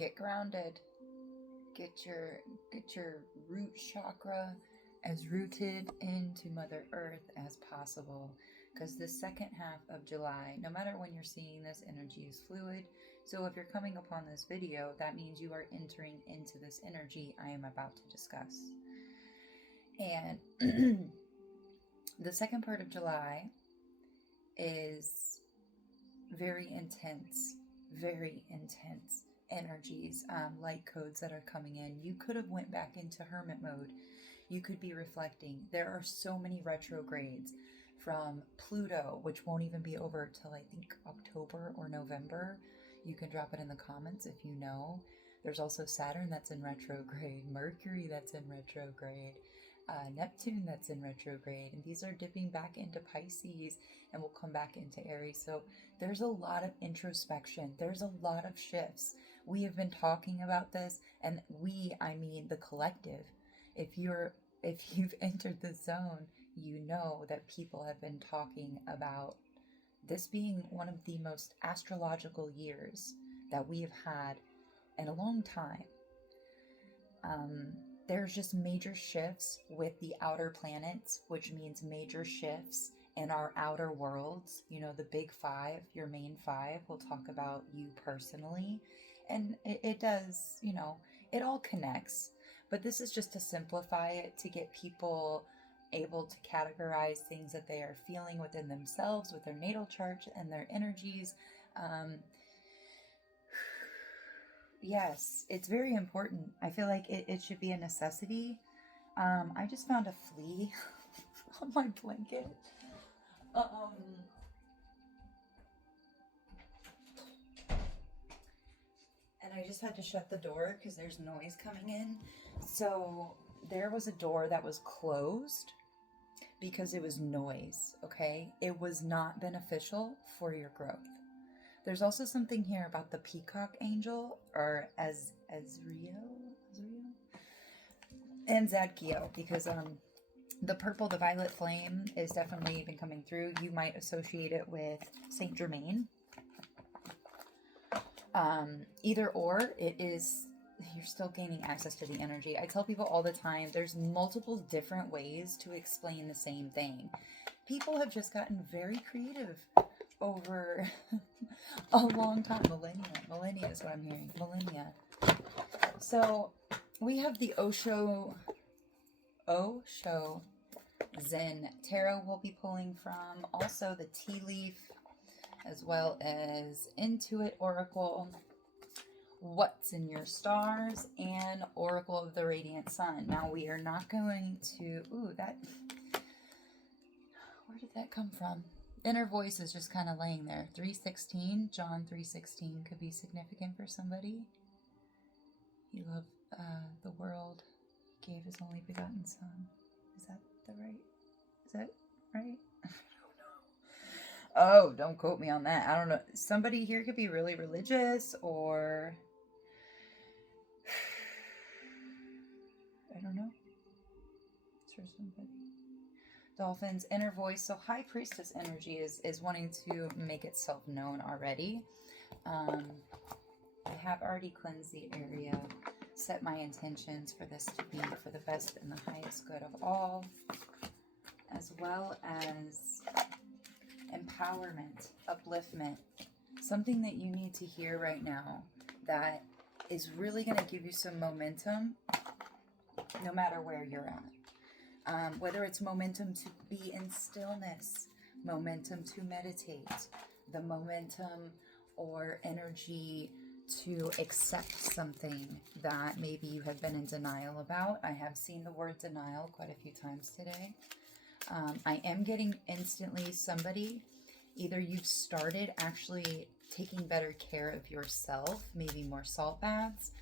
get grounded. Get your root chakra as rooted into Mother Earth as possible. Because the second half of July, no matter when you're seeing this, energy is fluid. So if you're coming upon this video, that means you are entering into this energy I am about to discuss. And the second part of July is very intense energies, light codes that are coming in. You could have went back into hermit mode. You could be reflecting. There are so many retrogrades from Pluto, which won't even be over till I think October or November. You can drop it in the comments if you know. There's also Saturn that's in retrograde, Mercury that's in retrograde, Neptune that's in retrograde, and these are dipping back into Pisces and will come back into Aries. So there's a lot of introspection. There's a lot of shifts. We have been talking about this, and I mean the collective. If you've entered the zone, you know that people have been talking about this being one of the most astrological years that we have had in a long time. There's just major shifts with the outer planets, which means major shifts in our outer worlds. You know, the big five, your main five. We'll talk about you personally. And it does, you know, it all connects. But this is just to simplify it, to get people able to categorize things that they are feeling within themselves, with their natal chart and their energies. Yes, it's very important. I feel like it should be a necessity. I just found a flea on my blanket. And I just had to shut the door because there's noise coming in. So there was a door that was closed because it was noise, okay? It was not beneficial for your growth. There's also something here about the peacock angel, or Azriel, and Zadkiel, because the purple, the violet flame is definitely been coming through. You might associate it with Saint Germain. Either or, it is, you're still gaining access to the energy. I tell people all the time, there's multiple different ways to explain the same thing. People have just gotten very creative over a long time. Millennia is what I'm hearing. Millennia. So we have the Osho Zen Tarot we'll be pulling from. Also the Tea Leaf, as well as Intuit Oracle, What's in Your Stars, and Oracle of the Radiant Sun. Now we are not going to, where did that come from? Inner voice is just kind of laying there. 3:16, John 3:16 could be significant for somebody. He loved the world, he gave his only begotten son. Is that right? Oh, don't quote me on that. I don't know. Somebody here could be really religious, or I don't know. It's for somebody. Dolphins, inner voice. So high priestess energy is wanting to make itself known already. I have already cleansed the area, set my intentions for this to be for the best and the highest good of all, as well as empowerment, upliftment, something that you need to hear right now that is really going to give you some momentum no matter where you're at. Whether it's momentum to be in stillness, momentum to meditate, the momentum or energy to accept something that maybe you have been in denial about. I have seen the word denial quite a few times today. I am getting instantly somebody, either you've started actually taking better care of yourself, maybe more salt baths,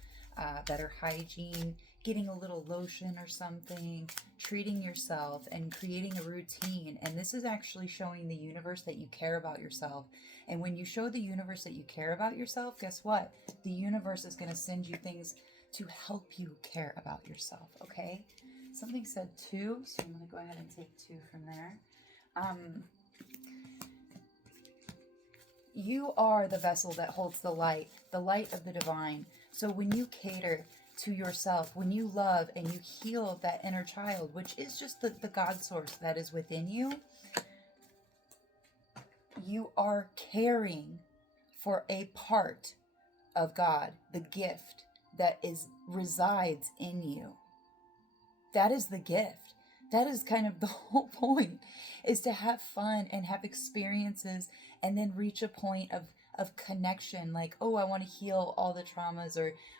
better hygiene, getting a little lotion or something, treating yourself and creating a routine. And this is actually showing the universe that you care about yourself. And when you show the universe that you care about yourself, guess what? The universe is going to send you things to help you care about yourself, okay? Something said 2, so I'm going to go ahead and take 2 from there. You are the vessel that holds the light of the divine. So when you cater to yourself, when you love and you heal that inner child, which is just the God source that is within you, you are caring for a part of God, the gift that resides in you. That is the gift. That is kind of the whole point, is to have fun and have experiences and then reach a point of connection, like, oh, I want to heal all the traumas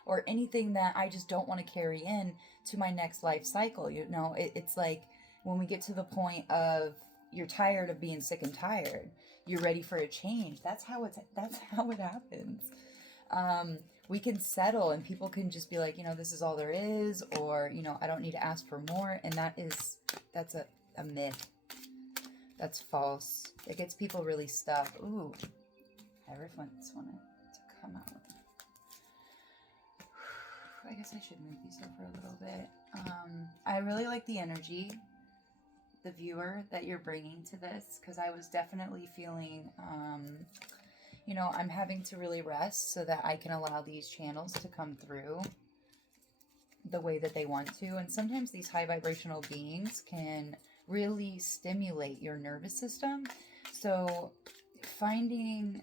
or anything that I just don't want to carry in to my next life cycle. It's like when we get to the point of you're tired of being sick and tired, you're ready for a change. That's how it happens. We can settle and people can just be like, this is all there is, or, I don't need to ask for more. And that's a myth. That's false. It gets people really stuck. Ooh, I just wanted to come out. I guess I should move these over a little bit. I really like the energy, the viewer, that you're bringing to this, because I was definitely feeling, I'm having to really rest so that I can allow these channels to come through the way that they want to. And sometimes these high vibrational beings can really stimulate your nervous system. So finding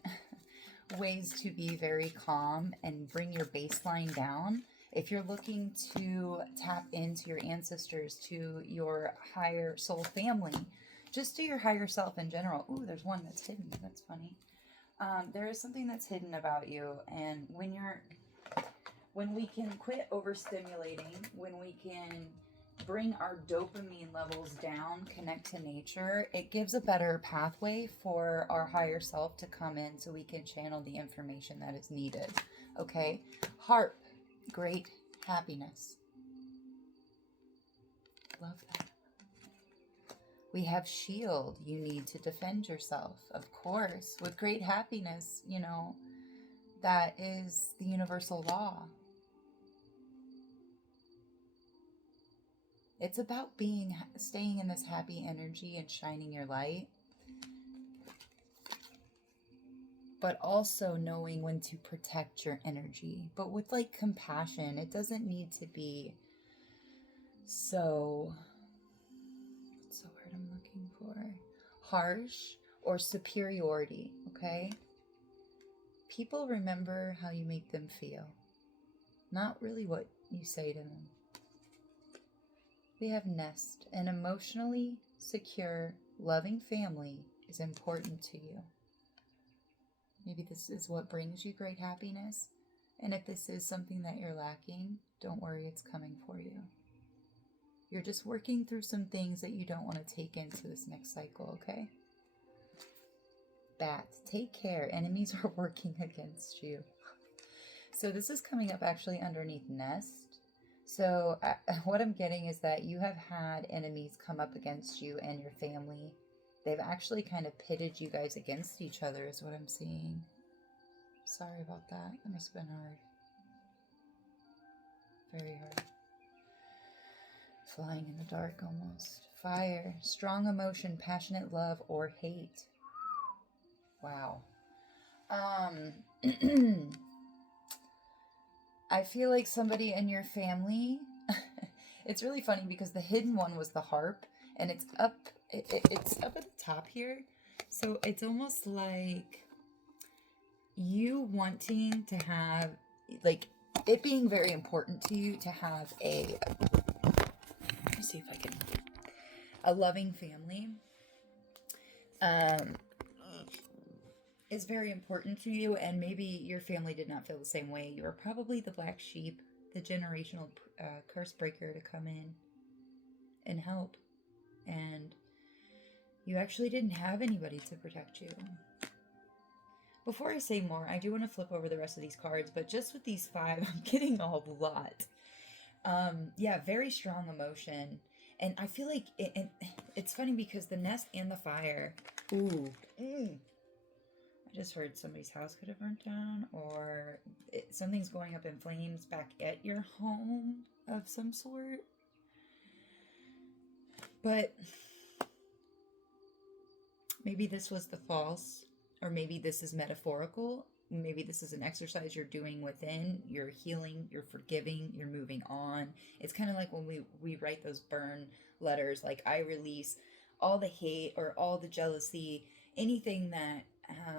ways to be very calm and bring your baseline down. If you're looking to tap into your ancestors, to your higher soul family, just to your higher self in general. Ooh, there's one that's hidden. That's funny. There is something that's hidden about you, and when we can quit overstimulating, when we can bring our dopamine levels down, connect to nature, it gives a better pathway for our higher self to come in so we can channel the information that is needed. Okay? Harp, great happiness. Love that. We have shield. You need to defend yourself, of course. With great happiness, that is the universal law. It's about staying in this happy energy and shining your light, but also knowing when to protect your energy, but with compassion. It doesn't need to be so, what's the word I'm looking for? Harsh or superiority, okay? People remember how you make them feel, not really what you say to them. We have nest. An emotionally secure, loving family is important to you. Maybe this is what brings you great happiness. And if this is something that you're lacking, don't worry, it's coming for you. You're just working through some things that you don't want to take into this next cycle, okay? Bat, take care. Enemies are working against you. So this is coming up actually underneath nest. So what I'm getting is that you have had enemies come up against you and your family. They've actually kind of pitted you guys against each other is what I'm seeing. Sorry about that. That must have been hard. Very hard. Flying in the dark almost. Fire, strong emotion, passionate love, or hate. Wow. I feel like somebody in your family, it's really funny because the hidden one was the harp, and it's up at the top here. So it's almost like you wanting to have, it being very important to you to have let me see if I can, a loving family is very important to you, and maybe your family did not feel the same way. You were probably the black sheep, the generational curse breaker to come in and help, and you actually didn't have anybody to protect you. Before I say more, I do want to flip over the rest of these cards, but just with these 5, I'm getting a lot. Yeah, very strong emotion, and I feel like it's funny because the nest and the fire, ooh, I just heard somebody's house could have burnt down, or something's going up in flames back at your home of some sort. But maybe this was the false, or maybe this is metaphorical. maybe this is an exercise you're doing within. You're healing, you're forgiving, you're moving on. It's kind of like when we write those burn letters, like I release all the hate or all the jealousy, anything that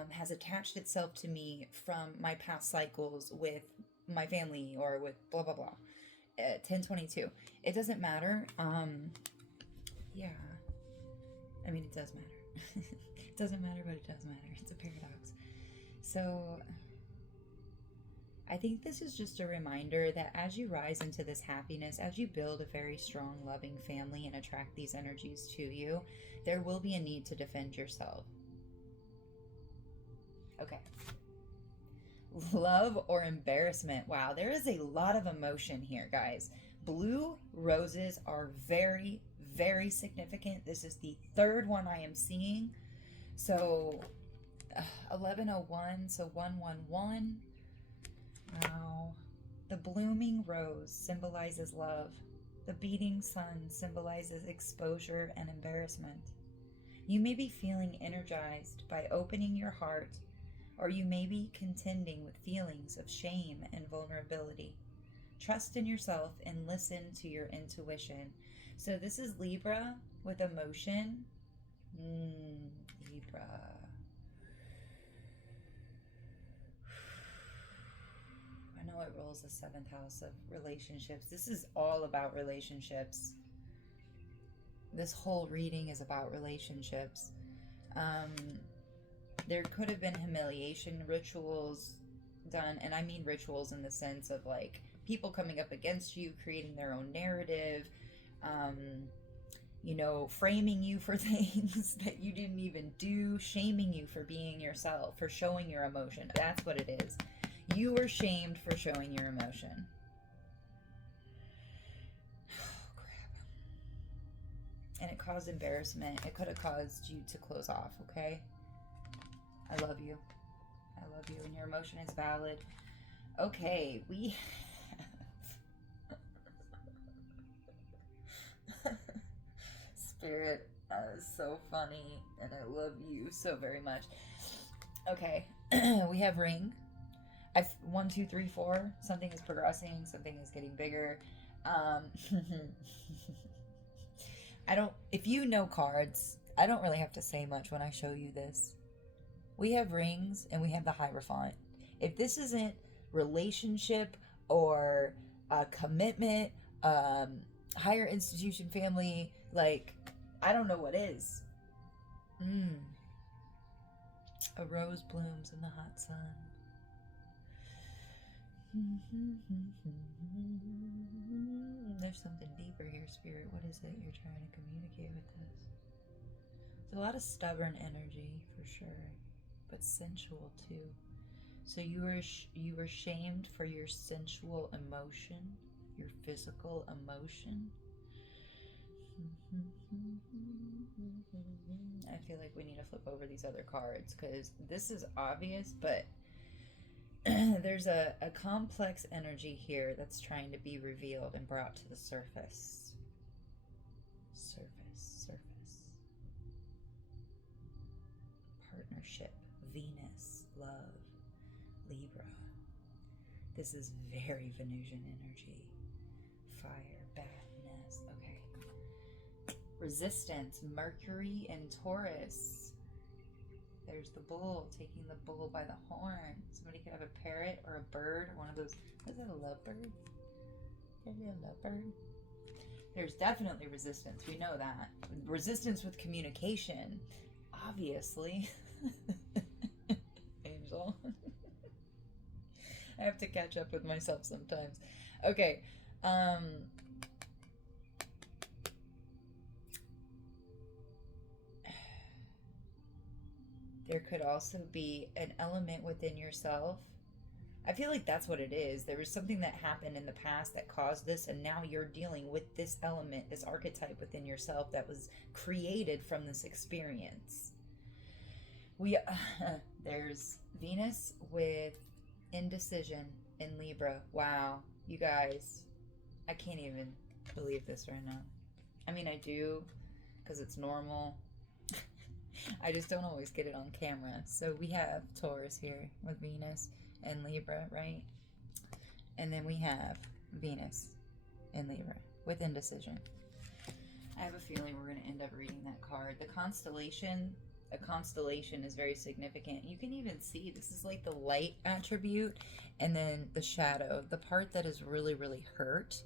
has attached itself to me from my past cycles with my family or with blah blah blah. 1022. It doesn't matter. Yeah. I mean, it does matter. It doesn't matter, but it does matter. It's a paradox. So I think this is just a reminder that as you rise into this happiness, as you build a very strong, loving family and attract these energies to you, there will be a need to defend yourself. Okay. Love or embarrassment. Wow, there is a lot of emotion here, guys. Blue roses are very, very significant. This is the third one I am seeing. So 1101, so 111. Wow. The blooming rose symbolizes love. The beating sun symbolizes exposure and embarrassment. You may be feeling energized by opening your heart, or you may be contending with feelings of shame and vulnerability. Trust in yourself and listen to your intuition. So this is Libra with emotion. Libra. I know it rules the 7th house of relationships. This is all about relationships. This whole reading is about relationships. There could have been humiliation rituals done, and I mean rituals in the sense of like people coming up against you, creating their own narrative, framing you for things that you didn't even do, shaming you for being yourself, for showing your emotion. That's what it is. You were shamed for showing your emotion. Oh, crap. And it caused embarrassment. It could have caused you to close off, okay? I love you. I love you, and your emotion is valid. Okay, we have Spirit, that is so funny, and I love you so very much. Okay, we have ring. 1, 2, 3, 4. Something is progressing. Something is getting bigger. If you know cards, I don't really have to say much when I show you this. We have rings and we have the Hierophant. If this isn't relationship or commitment, higher institution, family, like, I don't know what is. A rose blooms in the hot sun. There's something deeper here, Spirit. What is it you're trying to communicate with this? There's a lot of stubborn energy, for sure, but sensual too. So you were shamed for your sensual emotion, your physical emotion. I feel like we need to flip over these other cards because this is obvious, but there's a complex energy here that's trying to be revealed and brought to the surface. Surface. Partnership, Venus, love, Libra. This is very Venusian energy. Fire, badness. Okay. Resistance, Mercury and Taurus. There's the bull, taking the bull by the horn. Somebody could have a parrot or a bird, or one of those. Is that a lovebird? Is it a lovebird? There's definitely resistance. We know that. Resistance with communication, obviously. Angel. I have to catch up with myself sometimes. Okay. There could also be an element within yourself. I feel like that's what it is. There was something that happened in the past that caused this, and now you're dealing with this element, this archetype within yourself that was created from this experience. There's Venus with indecision in Libra. Wow, you guys, I can't even believe this right now. I mean, I do, because it's normal. I just don't always get it on camera. So we have Taurus here with Venus and Libra, right? And then we have Venus in Libra with indecision. I have a feeling we're going to end up reading that card. The constellation, a constellation is very significant. You can even see this is like the light attribute and then the shadow, the part that is really, really hurt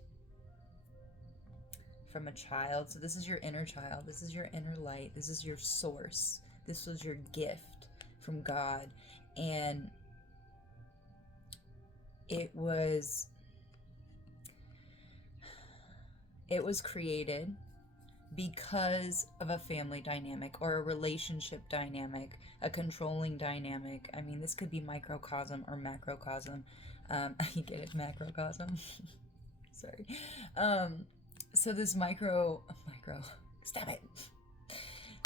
from a child. So this is your inner child. This is your inner light. This is your source. This was your gift from God. And it was created because of a family dynamic or a relationship dynamic, a controlling dynamic. I mean, this could be microcosm or macrocosm. You get it? Macrocosm? Sorry. So this micro, stop it.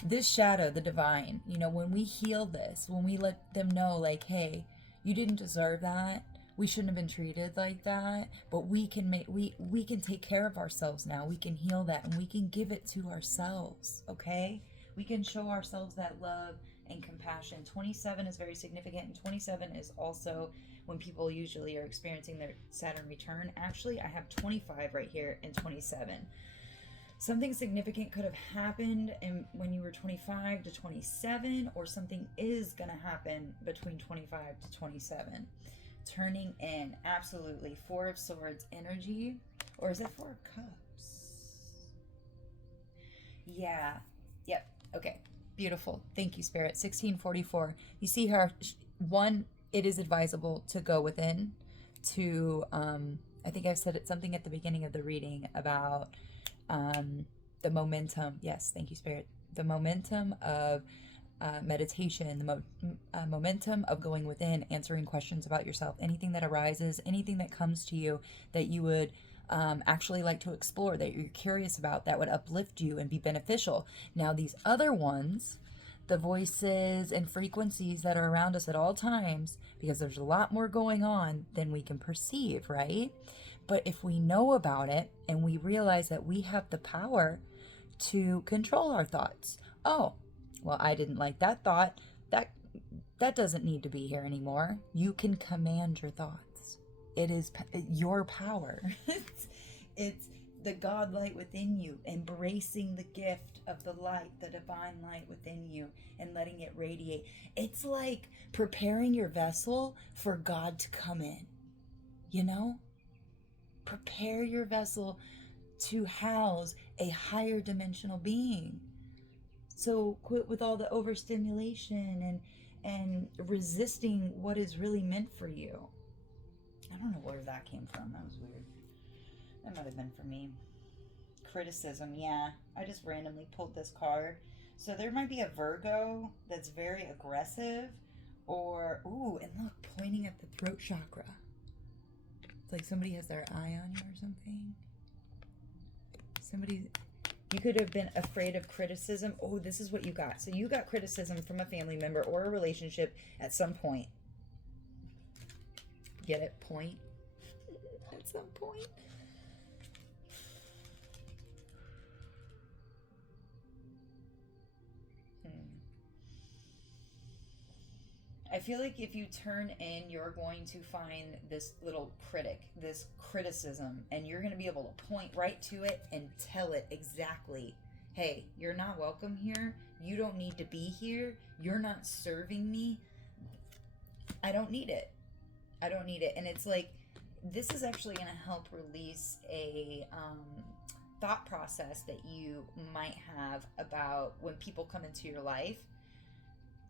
This shadow, the divine, you know, when we heal this, when we let them know, like, hey, you didn't deserve that. We shouldn't have been treated like that, but we can we can take care of ourselves now. We can heal that and we can give it to ourselves, okay? We can show ourselves that love and compassion. 27 is very significant, and 27 is also when people usually are experiencing their Saturn return. Actually, I have 25 right here and 27. Something significant could have happened when you were 25 to 27, or something is going to happen between 25 to 27. Turning in, absolutely. 4 of Swords energy, or is it 4 of Cups? Yeah, yep, okay, beautiful. Thank you, Spirit. 1644. You see her, one, it is advisable to go within, to, I think I've said it something at the beginning of the reading about the momentum. Yes, thank you, Spirit. The momentum of meditation, the momentum of going within, answering questions about yourself, anything that arises, anything that comes to you that you would actually like to explore, that you're curious about, that would uplift you and be beneficial. Now, these other ones, the voices and frequencies that are around us at all times, because there's a lot more going on than we can perceive, right? But if we know about it and we realize that we have the power to control our thoughts. Oh, well, I didn't like that thought. That doesn't need to be here anymore. You can command your thoughts. It is your power. It's the God light within you, embracing the gift of the light, the divine light within you, and letting it radiate. It's like preparing your vessel for God to come in. You know? Prepare your vessel to house a higher dimensional being. So quit with all the overstimulation and resisting what is really meant for you. I don't know where that came from. That was weird. That might have been for me. Criticism, yeah. I just randomly pulled this card. So there might be a Virgo that's very aggressive, or, ooh, and look, pointing at the throat chakra. It's like somebody has their eye on you or something. You could have been afraid of criticism. Oh, this is what you got. So you got criticism from a family member or a relationship at some point. Get it? Point? At some point. I feel like if you turn in, you're going to find this little critic, this criticism, and you're going to be able to point right to it and tell it exactly, hey, you're not welcome here. You don't need to be here. You're not serving me. I don't need it. I don't need it. And it's like, this is actually going to help release a thought process that you might have about when people come into your life,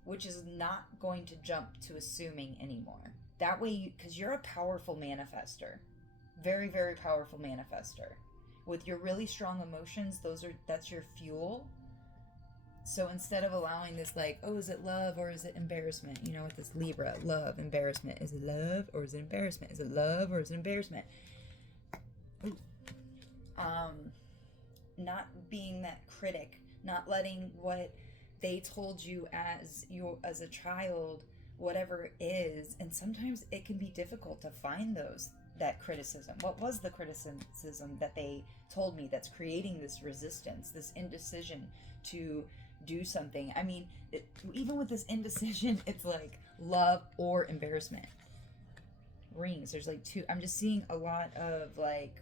which is not going to jump to assuming anymore. That way, because you're a powerful manifester, very, very powerful manifester. With your really strong emotions, that's your fuel. So instead of allowing this, like, oh, is it love or is it embarrassment? You know, with this Libra, love, embarrassment. Is it love or is it embarrassment? Is it love or is it embarrassment? Ooh. Not being that critic, not letting what they told you as a child, whatever it is, and sometimes it can be difficult to find that criticism. What was the criticism that they told me that's creating this resistance, this indecision to do something. I mean, even with this indecision, it's like love or embarrassment. Rings. There's like two. I'm just seeing a lot of like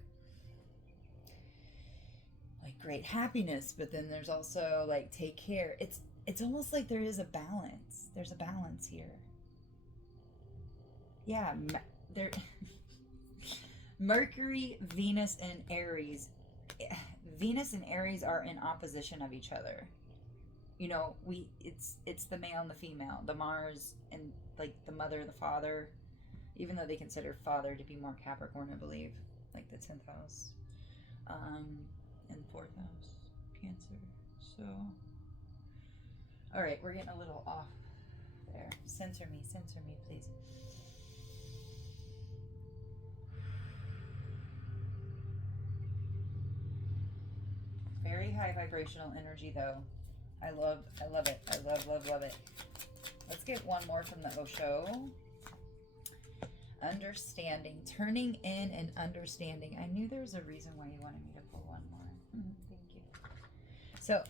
great happiness, but then there's also like take care. It's almost like there is a balance. There's a balance here. Yeah, there. Mercury, Venus, and Aries. Venus and Aries are in opposition of each other. You know, it's the male and the female, the Mars and like the mother and the father, even though they consider father to be more Capricorn, I believe, like the 10th house, and 4th house, Cancer. So, all right, we're getting a little off there. Center me, please. Very high vibrational energy, though. I love it. I love it. Let's get one more from the Osho. Understanding, turning in and understanding. I knew there was a reason why you wanted me to pull one more. Thank you. So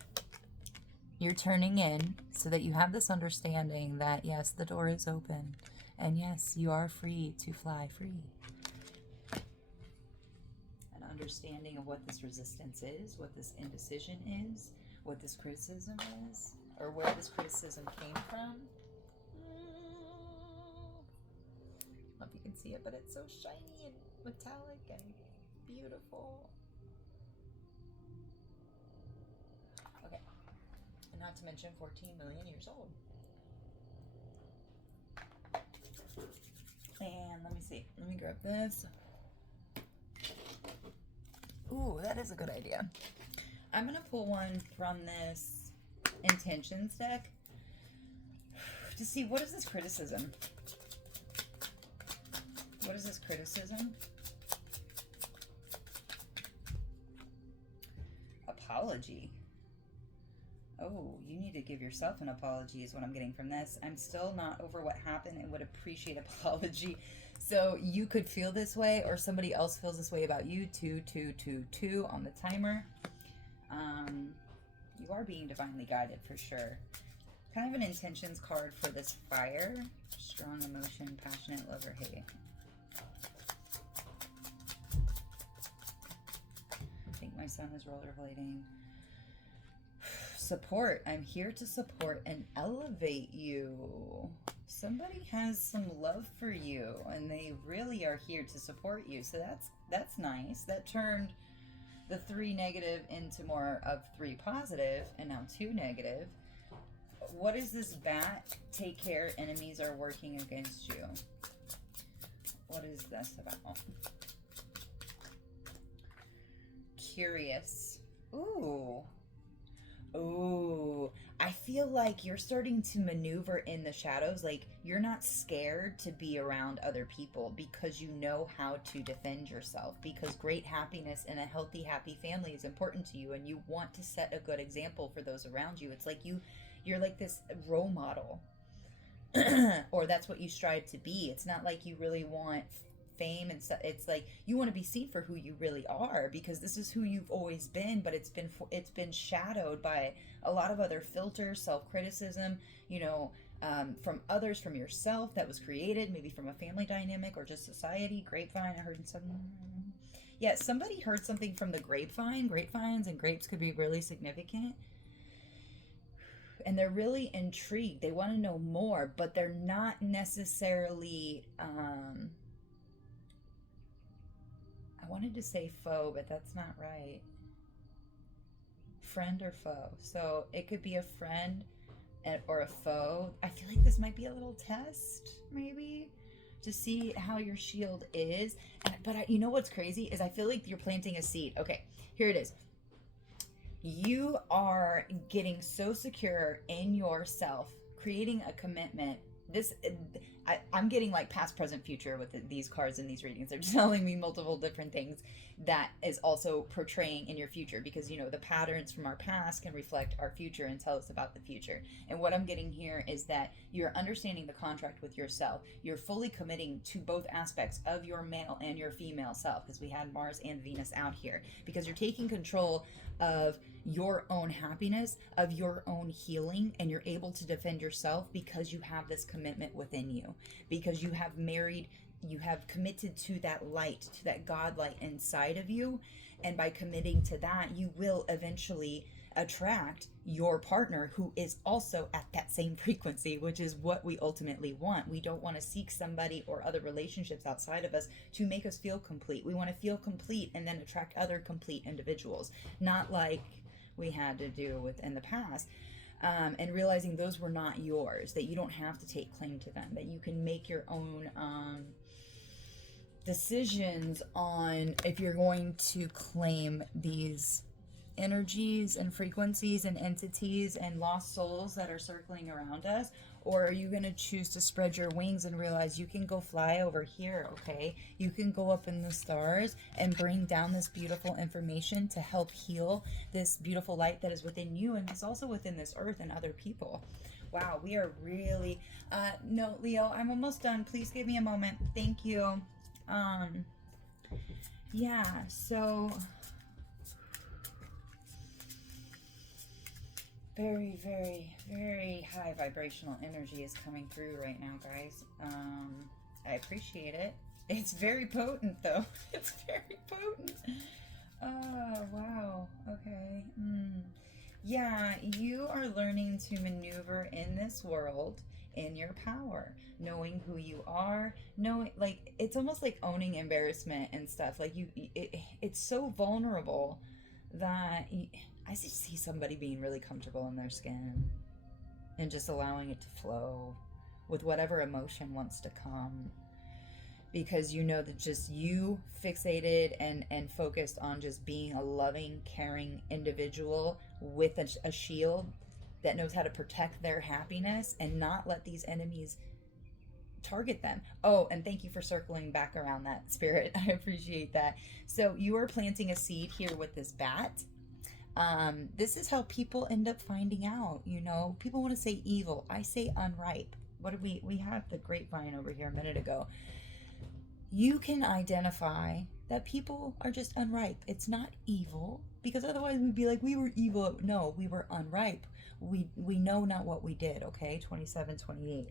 you're turning in so that you have this understanding that yes, the door is open, and yes, you are free to fly free. An understanding of what this resistance is, what this indecision is, what this criticism is, or where this criticism came from. I don't know if you can see it, but it's so shiny and metallic and beautiful. Okay. And not to mention 14 million years old. And let me see. Let me grab this. Ooh, that is a good idea. I'm going to pull one from this intentions deck to see what is this criticism. What is this criticism? Apology. Oh, you need to give yourself an apology is what I'm getting from this. I'm still not over what happened and would appreciate apology. So you could feel this way or somebody else feels this way about you. 2, 2, 2, 2 on the timer. You are being divinely guided for sure. Kind of an intentions card for this fire. Strong emotion, passionate love or hate. I think my son is rollerblading. Support. I'm here to support and elevate you. Somebody has some love for you and they really are here to support you. So that's nice. That turned the 3 negative into more of 3 positive and now 2 negative. What is this bat? Take care, enemies are working against you. What is this about? Curious. Ooh. Ooh. I feel like you're starting to maneuver in the shadows. Like you're not scared to be around other people because you know how to defend yourself. Because great happiness and a healthy, happy family is important to you, and you want to set a good example for those around you. It's like you're like this role model. Or that's what you strive to be. It's not like you really want fame and stuff. It's like you want to be seen for who you really are, because this is who you've always been, but it's been shadowed by a lot of other filters, self-criticism, from others, from yourself, that was created maybe from a family dynamic or just society. Grapevine, I heard something. Yeah, somebody heard something from the grapevine. Grapevines and grapes could be really significant. And they're really intrigued. They want to know more, but they're not necessarily, I wanted to say foe, but that's not right. Friend or foe. So it could be a friend or a foe. I feel like this might be a little test, maybe, to see how your shield is. But you know what's crazy is I feel like you're planting a seed. Okay, here it is. You are getting so secure in yourself, creating a commitment. I'm getting like past, present, future with these cards and these readings. They're telling me multiple different things that is also portraying in your future, because the patterns from our past can reflect our future and tell us about the future. And what I'm getting here is that you're understanding the contract with yourself. You're fully committing to both aspects of your male and your female self, because we had Mars and Venus out here, because you're taking control of your own happiness, of your own healing, and you're able to defend yourself because you have this commitment within you, because you have committed to that light, to that God light inside of you. And by committing to that, you will eventually attract your partner who is also at that same frequency, which is what we ultimately want. We don't want to seek somebody or other relationships outside of us to make us feel complete. We want to feel complete and then attract other complete individuals, not like we had to do with in the past. And realizing those were not yours, that you don't have to take claim to them, that you can make your own decisions on if you're going to claim these energies and frequencies and entities and lost souls that are circling around us, or are you going to choose to spread your wings and realize you can go fly over here, okay? You can go up in the stars and bring down this beautiful information to help heal this beautiful light that is within you and is also within this earth and other people. Wow, we are really no, Leo, I'm almost done. Please give me a moment. Thank you. Yeah, so very, very, very high vibrational energy is coming through right now, guys. I appreciate it. It's very potent, though. It's very potent. Oh, wow. Okay. Yeah, you are learning to maneuver in this world in your power, knowing who you are, knowing, like, it's almost like owning embarrassment and stuff. Like, it's so vulnerable that I see somebody being really comfortable in their skin and just allowing it to flow with whatever emotion wants to come, because you know that just you fixated and focused on just being a loving, caring individual with a shield that knows how to protect their happiness and not let these enemies target them. Oh, and thank you for circling back around that, Spirit. I appreciate that. So you are planting a seed here with this bat. This is how people end up finding out, you know. People want to say evil. I say unripe. What did we had the grapevine over here a minute ago. You can identify that people are just unripe. It's not evil, because otherwise we'd be like, we were evil. No, we were unripe. We know not what we did, okay? 27, 28.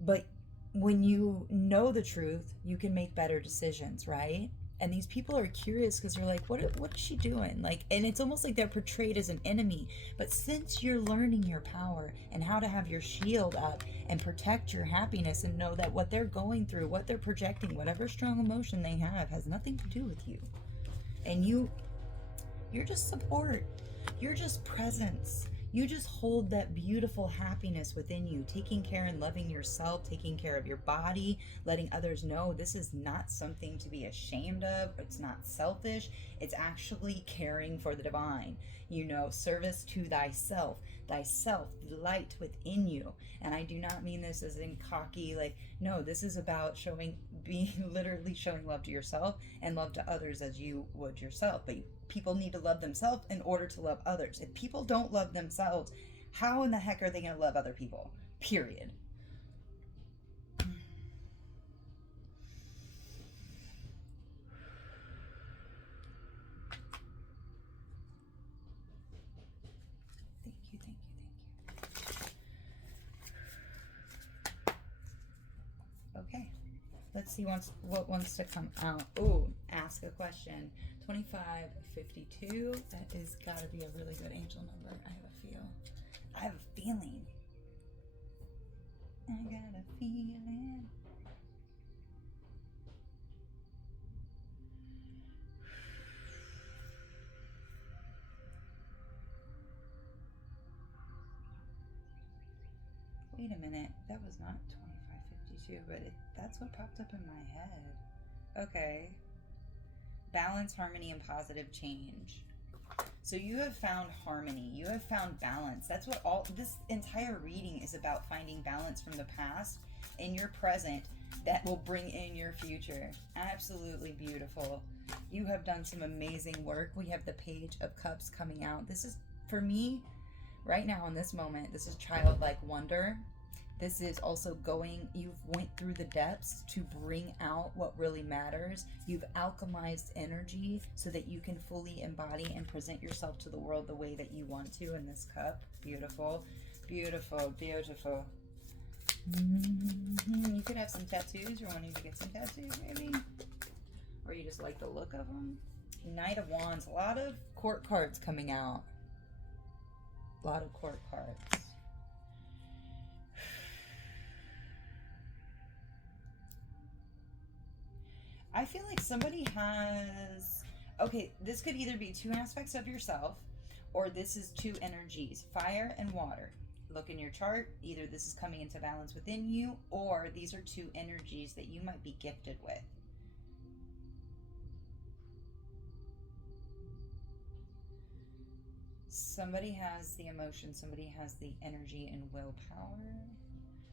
But when you know the truth, you can make better decisions, right? And these people are curious because they're like, what is she doing? Like, and it's almost like they're portrayed as an enemy. But since you're learning your power and how to have your shield up and protect your happiness and know that what they're going through, what they're projecting, whatever strong emotion they have, has nothing to do with you. And you're just support. You're just presence. You just hold that beautiful happiness within you, taking care and loving yourself, taking care of your body, letting others know this is not something to be ashamed of. It's not selfish. It's actually caring for the divine. You know, service to thyself, the light within you. And I do not mean this as in cocky, like, no, this is about literally showing love to yourself and love to others as you would yourself. But people need to love themselves in order to love others. If people don't love themselves, how in the heck are they going to love other people? Period. Thank you. Okay. Let's see what wants to come out. Oh, ask a question. 2552. That is got to be a really good angel number. I have a feeling. I got a feeling. Wait a minute. That was not 2552, but that's what popped up in my head. Okay. Balance, harmony, and positive change. So you have found harmony. You have found balance. That's what all this entire reading is about, finding balance from the past in your present that will bring in your future. Absolutely beautiful. You have done some amazing work. We have the Page of Cups coming out. This is, for me, right now in this moment, this is childlike wonder. This is also going, you've went through the depths to bring out what really matters. You've alchemized energy so that you can fully embody and present yourself to the world the way that you want to in this cup. Beautiful, beautiful, beautiful. You could have some tattoos. You're wanting to get some tattoos, maybe? Or you just like the look of them. Knight of Wands. A lot of court cards coming out. A lot of court cards. I feel like somebody has... Okay, this could either be two aspects of yourself, or this is two energies, fire and water. Look in your chart. Either this is coming into balance within you, or these are two energies that you might be gifted with. Somebody has the emotion, somebody has the energy and willpower.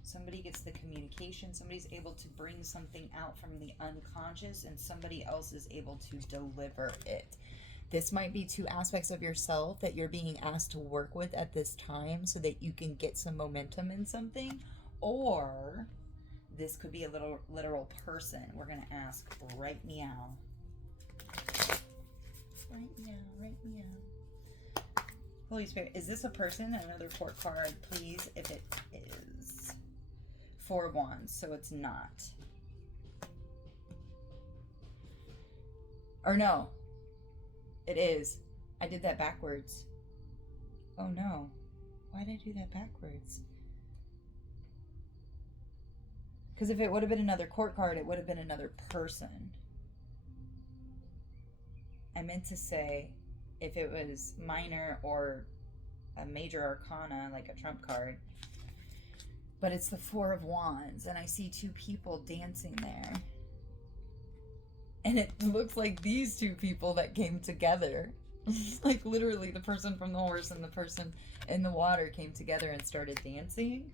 Somebody gets the communication, somebody's able to bring something out from the unconscious, and somebody else is able to deliver it. This might be two aspects of yourself that you're being asked to work with at this time so that you can get some momentum in something, or this could be a little literal person. We're going to ask right meow. Right meow, right meow. Holy Spirit, is this a person? Another court card, please, if it is. Four of Wands, so it's not. Or no, it is. I did that backwards. Oh no, why did I do that backwards? Because if it would have been another court card, it would have been another person. I meant to say if it was minor or a major arcana, like a trump card. But it's the Four of Wands, and I see two people dancing there. And it looks like these two people that came together. Like literally the person from the horse and the person in the water came together and started dancing.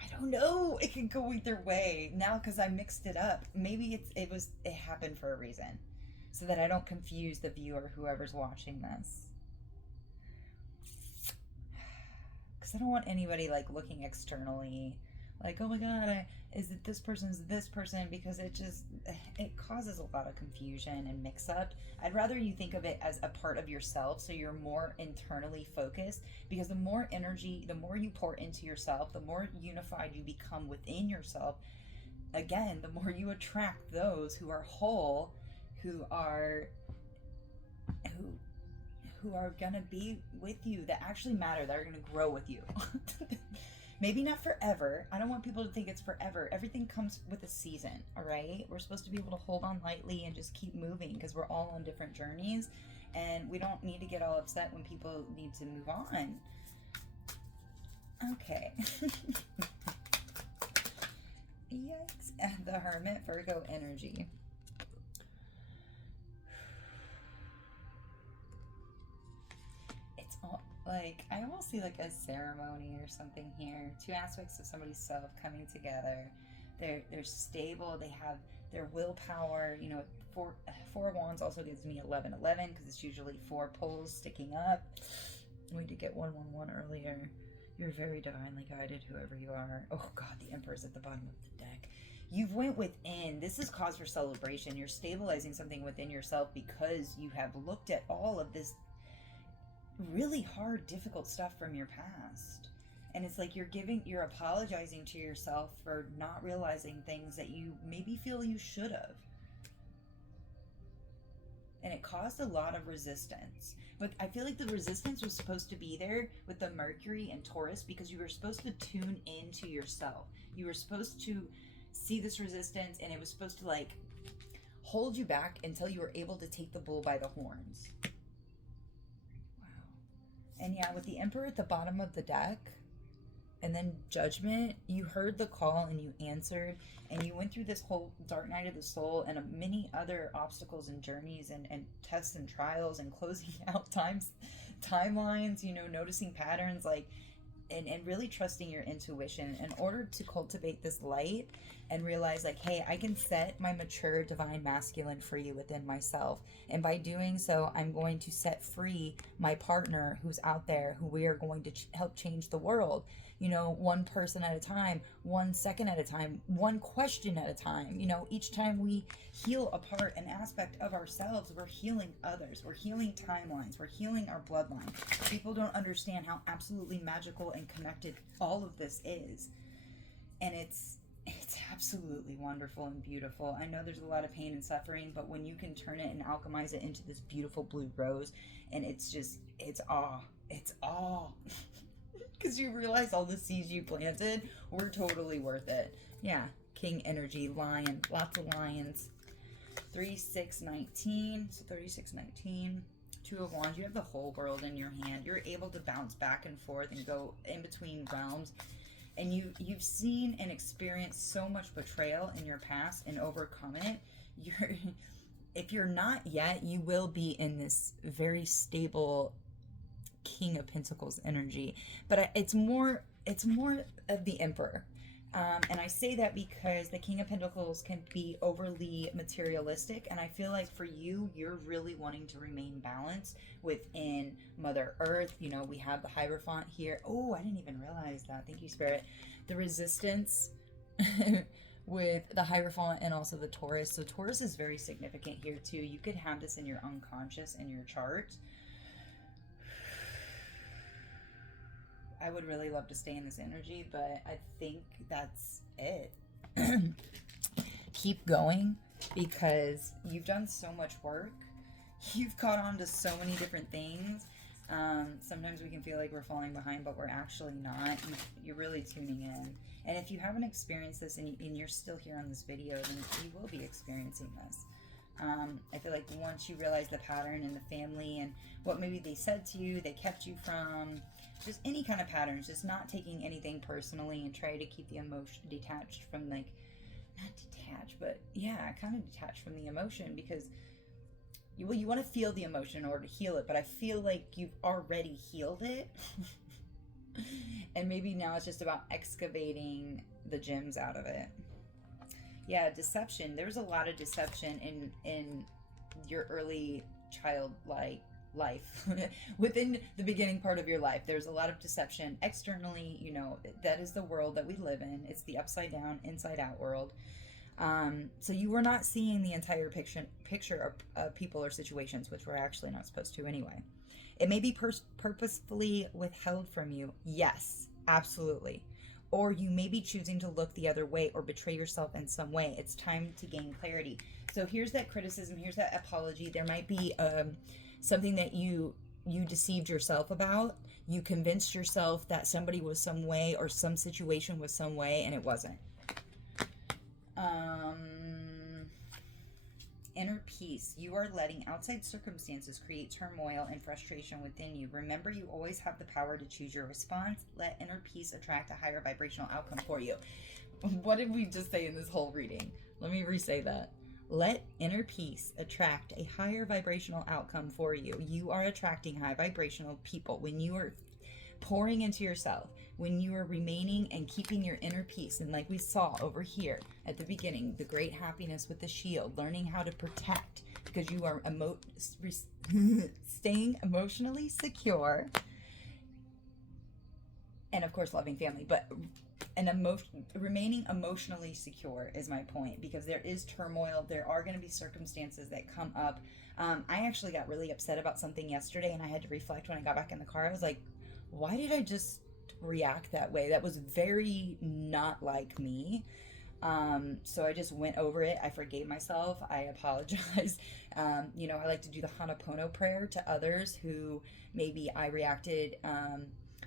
I don't know. It could go either way. Now because I mixed it up. Maybe it happened for a reason. So that I don't confuse the viewer, whoever's watching this. Because I don't want anybody like looking externally like, oh my god, is it this person, is it this person? Because it causes a lot of confusion and mix up. I'd rather you think of it as a part of yourself, so you're more internally focused, because the more energy, the more you pour into yourself, the more unified you become within yourself. Again, the more you attract those who are whole, who are gonna be with you, that actually matter, that are gonna grow with you. Maybe not forever. I don't want people to think it's forever. Everything comes with a season, all right? We're supposed to be able to hold on lightly and just keep moving, because we're all on different journeys, and we don't need to get all upset when people need to move on. Okay. Yikes. And the Hermit, Virgo energy. Like, I almost see like a ceremony or something here. Two aspects of somebody's self coming together. They're stable. They have their willpower. You know, Four of Wands also gives me 1111 because it's usually four poles sticking up. We did get 111 earlier. You're very divinely guided, whoever you are. Oh God, the Emperor's at the bottom of the deck. You've went within. This is cause for celebration. You're stabilizing something within yourself because you have looked at all of this really hard, difficult stuff from your past. And it's like you're apologizing to yourself for not realizing things that you maybe feel you should have. And it caused a lot of resistance. But I feel like the resistance was supposed to be there with the Mercury and Taurus, because you were supposed to tune into yourself. You were supposed to see this resistance, and it was supposed to like hold you back until you were able to take the bull by the horns. And yeah, with the Emperor at the bottom of the deck, and then Judgment, you heard the call and you answered, and you went through this whole dark night of the soul and many other obstacles and journeys and tests and trials and closing out timelines, you know, noticing patterns. Like, and really trusting your intuition in order to cultivate this light and realize like, hey, I can set my mature divine masculine free within myself. And by doing so, I'm going to set free my partner who's out there, who we are going to help change the world. You know, one person at a time, 1 second at a time, one question at a time. You know, each time we heal a part, an aspect of ourselves, we're healing others. We're healing timelines. We're healing our bloodline. People don't understand how absolutely magical and connected all of this is. And it's absolutely wonderful and beautiful. I know there's a lot of pain and suffering, but when you can turn it and alchemize it into this beautiful blue rose, and it's awe. It's awe. Because you realize all the seeds you planted were totally worth it. Yeah, King energy, lion, lots of lions. 3, 6, 19. So 36, 19. 2 of Wands. You have the whole world in your hand. You're able to bounce back and forth and go in between realms. And you've seen and experienced so much betrayal in your past and overcome it. If you're not yet, you will be in this very stable King of Pentacles energy, but it's more of the Emperor, and I say that because the King of Pentacles can be overly materialistic, and I feel like for you, you're really wanting to remain balanced within Mother Earth. You know, we have the Hierophant here. Oh, I didn't even realize that. Thank you, Spirit. The Resistance with the Hierophant and also the Taurus. So Taurus is very significant here too. You could have this in your unconscious in your chart. I would really love to stay in this energy, but I think that's it. Keep going, because you've done so much work. You've caught on to so many different things. Sometimes we can feel like we're falling behind, but we're actually not. You're really tuning in. And if you haven't experienced this and you're still here on this video, then you will be experiencing this. I feel like once you realize the pattern in the family and what maybe they said to you, they kept you from, just any kind of patterns, just not taking anything personally, and try to keep the emotion detached from, like, not detached, but yeah, kind of detached from the emotion, because you want to feel the emotion in order to heal it, but I feel like you've already healed it. And maybe now it's just about excavating the gems out of it. Yeah, deception. There's a lot of deception in your early childlike life. Within the beginning part of your life, there's a lot of deception externally. You know, that is the world that we live in. It's the upside down, inside out world. So you were not seeing the entire picture of people or situations, which we're actually not supposed to anyway. It may be purposefully withheld from you. Yes, absolutely. Or you may be choosing to look the other way or betray yourself in some way. It's time to gain clarity. So here's that criticism. Here's that apology. There might be something that you deceived yourself about. You convinced yourself that somebody was some way or some situation was some way, and it wasn't. Inner peace. You are letting outside circumstances create turmoil and frustration within you. Remember, you always have the power to choose your response. Let inner peace attract a higher vibrational outcome for you. What did we just say in this whole reading? Let me re-say that. Let inner peace attract a higher vibrational outcome for you. You are attracting high vibrational people when you are pouring into yourself, when you are remaining and keeping your inner peace. And like we saw over here at the beginning, the great happiness with the shield, learning how to protect, because you are staying emotionally secure, and of course loving family, but remaining emotionally secure is my point, because there is turmoil. There are going to be circumstances that come up. I actually got really upset about something yesterday, and I had to reflect when I got back in the car. I was like, why did I just react that way? That was very not like me. So I just went over it. I forgave myself. I apologized. You know, I like to do the Ho'oponopono prayer to others who maybe I reacted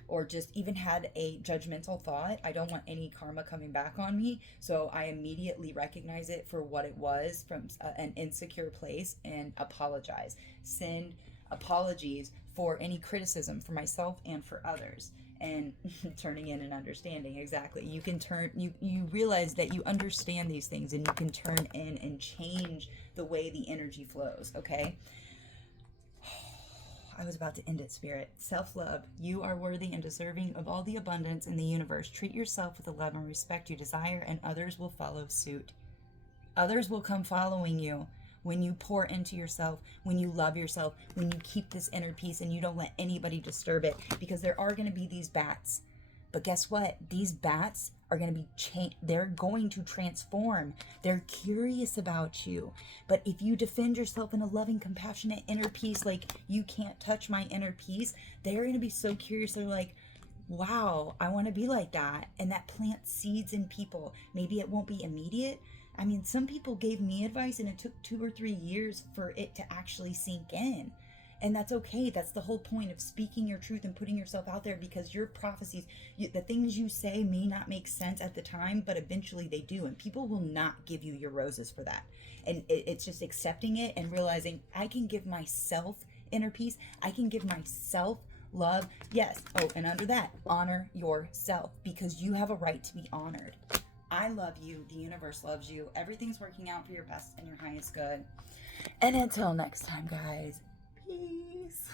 or just even had a judgmental thought. I don't want any karma coming back on me. So I immediately recognize it for what it was, from an insecure place, and apologize. Send apologies for any criticism for myself and for others. And turning in and understanding. Exactly. You can turn, you realize that you understand these things, and you can turn in and change the way the energy flows. Okay. I was about to end it, Spirit. Self-love. You are worthy and deserving of all the abundance in the universe. Treat yourself with the love and respect you desire, and others will follow suit. Others will come following you when you pour into yourself, when you love yourself, when you keep this inner peace and you don't let anybody disturb it. Because there are going to be these bats. But guess what? These bats are going to be they're going to transform. They're curious about you. But if you defend yourself in a loving, compassionate inner peace, like you can't touch my inner peace, they're going to be so curious. They're like, wow, I want to be like that. And that plants seeds in people. Maybe it won't be immediate. I mean, some people gave me advice and it took 2 or 3 years for it to actually sink in. And that's okay. That's the whole point of speaking your truth and putting yourself out there, because your prophecies, the things you say may not make sense at the time, but eventually they do. And people will not give you your roses for that. And it's just accepting it and realizing I can give myself inner peace. I can give myself love. Yes. Oh, and under that, honor yourself, because you have a right to be honored. I love you. The universe loves you. Everything's working out for your best and your highest good. And until next time, guys. Peace.